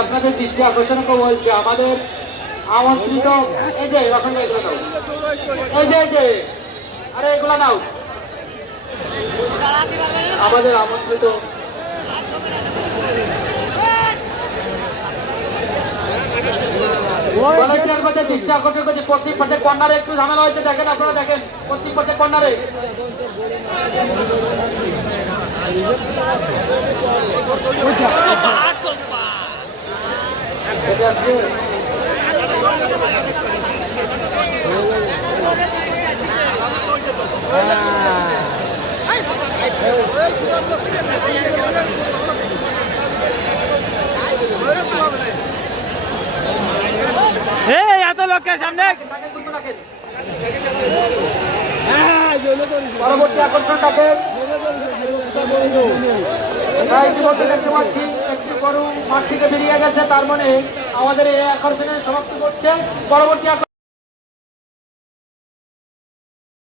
আপনাদের দৃষ্টি আকর্ষণ করে বলছে আমাদের আমন্ত্রিত এই যে রসঙ্গ এগুলো নাও, এই যে আরে এগুলো নাও, আমাদের আমন্ত্রিত দৃষ্টি আকর্ষণ করছে প্রত্যেক পাশে কর্নারে একটু ঝামেলা হয়েছে, দেখেন আপনারা দেখেন প্রত্যেক পাশে কর্নারে এত লোকের সামনে পরবর্তী আকর্ষণ দেখেন দেখতে পাচ্ছি একটি গরু মাঠ থেকে বেরিয়ে গেছে, তার মানে আমাদের এই আকর্ষণের সমাপ্তি করছে। পরবর্তী